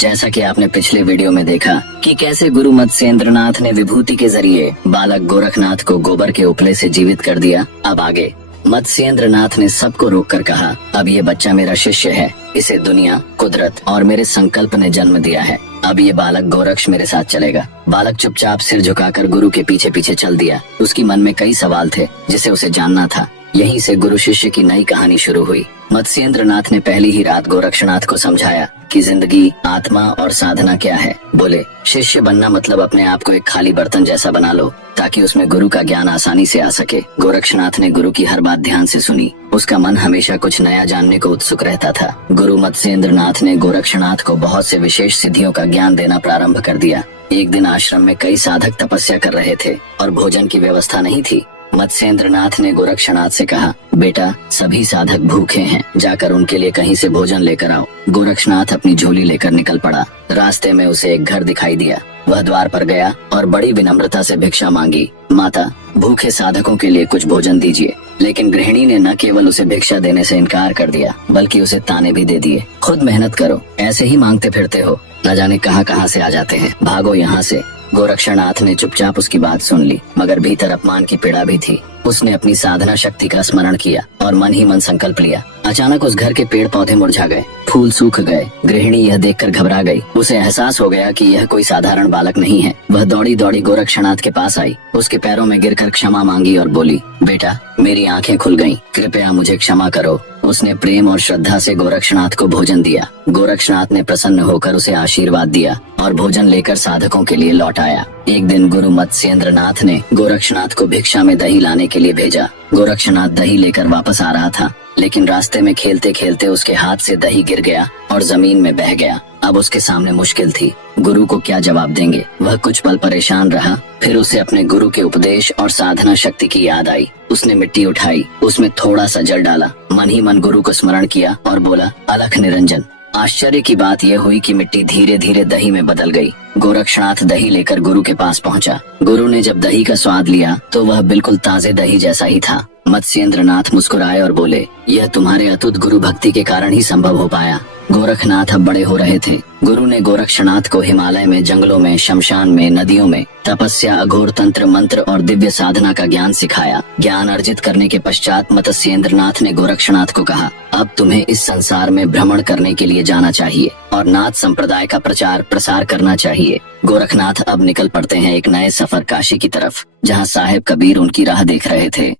जैसा कि आपने पिछले वीडियो में देखा कि कैसे गुरु मत्स्येंद्रनाथ ने विभूति के जरिए बालक गोरखनाथ को गोबर के उपले से जीवित कर दिया। अब आगे मत्स्येंद्रनाथ ने सबको रोककर कहा, अब ये बच्चा मेरा शिष्य है, इसे दुनिया, कुदरत और मेरे संकल्प ने जन्म दिया है। अब ये बालक गोरक्ष मेरे साथ चलेगा। बालक चुपचाप सिर झुकाकर गुरु के पीछे पीछे चल दिया। उसकी मन में कई सवाल थे जिसे उसे जानना था। यहीं से गुरु शिष्य की नई कहानी शुरू हुई। मत्स्येंद्रनाथ ने पहली ही रात गोरक्षनाथ को समझाया कि जिंदगी, आत्मा और साधना क्या है। बोले, शिष्य बनना मतलब अपने आप को एक खाली बर्तन जैसा बना लो ताकि उसमें गुरु का ज्ञान आसानी से आ सके। गोरक्षनाथ ने गुरु की हर बात ध्यान से सुनी। उसका मन हमेशा कुछ नया जानने को उत्सुक रहता था। गुरु मत्स्येंद्रनाथ ने गोरक्षनाथ को बहुत से विशेष सिद्धियों का ज्ञान देना प्रारंभ कर दिया। एक दिन आश्रम में कई साधक तपस्या कर रहे थे और भोजन की व्यवस्था नहीं थी। मत्स्येंद्रनाथ ने गोरक्षनाथ से कहा, बेटा, सभी साधक भूखे हैं, जाकर उनके लिए कहीं से भोजन लेकर आओ। गोरक्षनाथ अपनी झोली लेकर निकल पड़ा। रास्ते में उसे एक घर दिखाई दिया। वह द्वार पर गया और बड़ी विनम्रता से भिक्षा मांगी। माता, भूखे साधकों के लिए कुछ भोजन दीजिए। लेकिन गृहिणी ने न केवल उसे भिक्षा देने से इनकार कर दिया बल्कि उसे ताने भी दे दिए। खुद मेहनत करो, ऐसे ही मांगते फिरते हो, न जाने कहां कहां से आ जाते हैं, भागो यहाँ से। गोरक्षनाथ ने चुपचाप उसकी बात सुन ली, मगर भीतर अपमान की पीड़ा भी थी। उसने अपनी साधना शक्ति का स्मरण किया और मन ही मन संकल्प लिया। अचानक उस घर के पेड़ पौधे मुरझा गए, फूल सूख गए। गृहिणी यह देखकर घबरा गई। उसे एहसास हो गया कि यह कोई साधारण बालक नहीं है। वह दौड़ी दौड़ी गोरक्षनाथ के पास आई, उसके पैरों में गिरकर क्षमा मांगी और बोली, बेटा, मेरी आंखें खुल गईं, कृपया मुझे क्षमा करो। उसने प्रेम और श्रद्धा से गोरक्षनाथ को भोजन दिया। गोरक्षनाथ ने प्रसन्न होकर उसे आशीर्वाद दिया और भोजन लेकर साधकों के लिए लौट आया। एक दिन गुरु मत्स्येंद्रनाथ ने गोरक्षनाथ को भिक्षा में दही लाने के लिए भेजा। गोरक्षनाथ दही लेकर वापस आ रहा था, लेकिन रास्ते में खेलते खेलते उसके हाथ से दही गिर गया और जमीन में बह गया। अब उसके सामने मुश्किल थी, गुरु को क्या जवाब देंगे। वह कुछ पल परेशान रहा। फिर उसे अपने गुरु के उपदेश और साधना शक्ति की याद आई। उसने मिट्टी उठाई, उसमें थोड़ा सा जल डाला, मन ही मन गुरु को स्मरण किया और बोला, अलख निरंजन। आश्चर्य की बात यह हुई कि मिट्टी धीरे धीरे दही में बदल गई। गोरक्षनाथ दही लेकर गुरु के पास पहुंचा। गुरु ने जब दही का स्वाद लिया तो वह बिल्कुल ताजे दही जैसा ही था। मत्स्येंद्रनाथ मुस्कुराए और बोले, यह तुम्हारे अतुट गुरु भक्ति के कारण ही संभव हो पाया। गोरखनाथ अब बड़े हो रहे थे। गुरु ने गोरक्षनाथ को हिमालय में, जंगलों में, शमशान में, नदियों में तपस्या, अघोर तंत्र, मंत्र और दिव्य साधना का ज्ञान सिखाया। ज्ञान अर्जित करने के पश्चात मत्स्येंद्रनाथ ने गोरक्षनाथ को कहा, अब तुम्हें इस संसार में भ्रमण करने के लिए जाना चाहिए और नाथ संप्रदाय का प्रचार प्रसार करना चाहिए। गोरखनाथ अब निकल पड़ते हैं एक नए सफर काशी की तरफ, जहाँ साहेब कबीर उनकी राह देख रहे थे।